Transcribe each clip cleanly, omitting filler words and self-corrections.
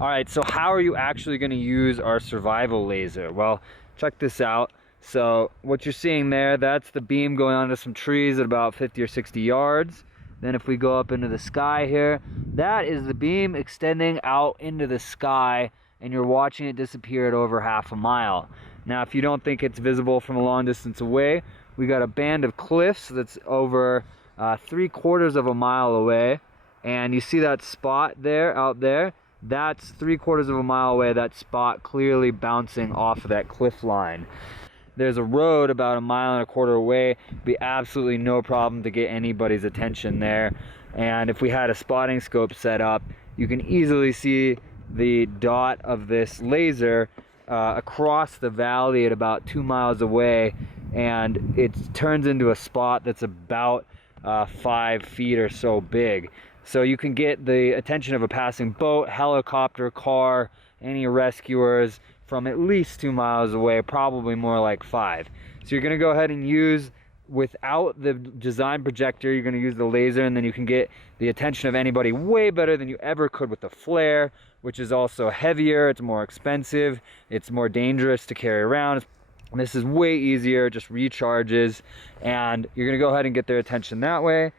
All right, so how are you actually going to use our survival laser? Well, check this out. So what you're seeing there, that's the beam going onto some trees at about 50 or 60 yards. Then if we go up into the sky here, that is the beam extending out into the sky, and you're watching it disappear at over half a mile. Now, if you don't think it's visible from a long distance away, we got a band of cliffs that's over 3/4 of a mile away. And you see that spot there, out there? That's 3/4 of a mile away, that spot clearly bouncing off of that cliff line. There's a road about 1.25 miles away. It'd be absolutely no problem to get anybody's attention there. And if we had a spotting scope set up, you can easily see the dot of this laser across the valley at about 2 miles away, and it turns into a spot that's about 5 feet or so big. So you can get the attention of a passing boat, helicopter, car, any rescuers from at least 2 miles away, probably more like 5. So you're going to go ahead and use, without the design projector, you're going to use the laser, and then you can get the attention of anybody way better than you ever could with the flare, which is also heavier, it's more expensive, it's more dangerous to carry around. This is way easier, just recharges, and you're going to go ahead and get their attention that way.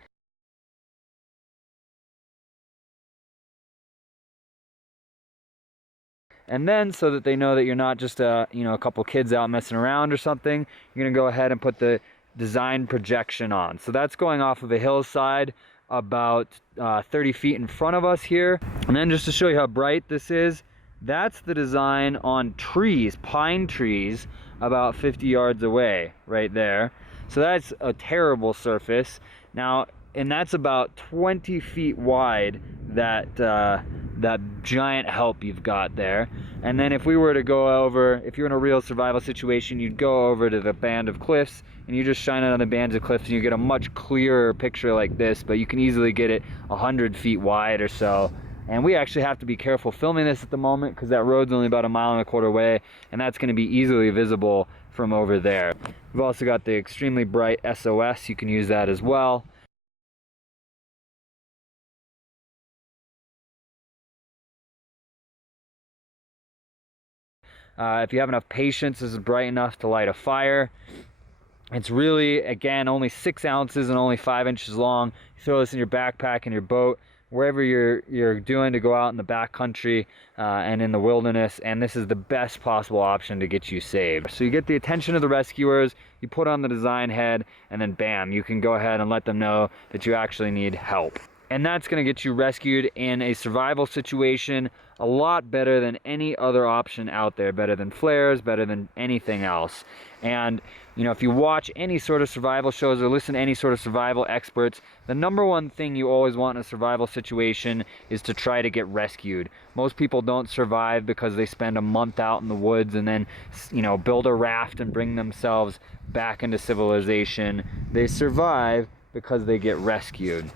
And then, so that they know that you're not just a couple kids out messing around or something, you're gonna go ahead and put the design projection on. So that's going off of a hillside about 30 feet in front of us here. And then just to show you how bright this is, that's the design on trees, pine trees, about 50 yards away, right there. So that's a terrible surface. Now, and that's about 20 feet wide, that giant help you've got there. And then if we were to go over, if you're in a real survival situation, you'd go over to the band of cliffs and you just shine it on the bands of cliffs and you get a much clearer picture like this, but you can easily get it 100 feet wide or so. And we actually have to be careful filming this at the moment because that road's only about 1.25 miles away, and that's going to be easily visible from over there. We've also got the extremely bright SOS, you can use that as well. If you have enough patience, this is bright enough to light a fire. It's really, again, only 6 ounces and only 5 inches long. You throw this in your backpack, in your boat, wherever you're doing to go out in the backcountry and in the wilderness, and this is the best possible option to get you saved. So you get the attention of the rescuers, you put on the design head, and then bam, you can go ahead and let them know that you actually need help. And that's going to get you rescued in a survival situation a lot better than any other option out there, better than flares, better than anything else. And if you watch any sort of survival shows or listen to any sort of survival experts, the #1 thing you always want in a survival situation is to try to get rescued. Most people don't survive because they spend a month out in the woods and then build a raft and bring themselves back into civilization. They survive because they get rescued.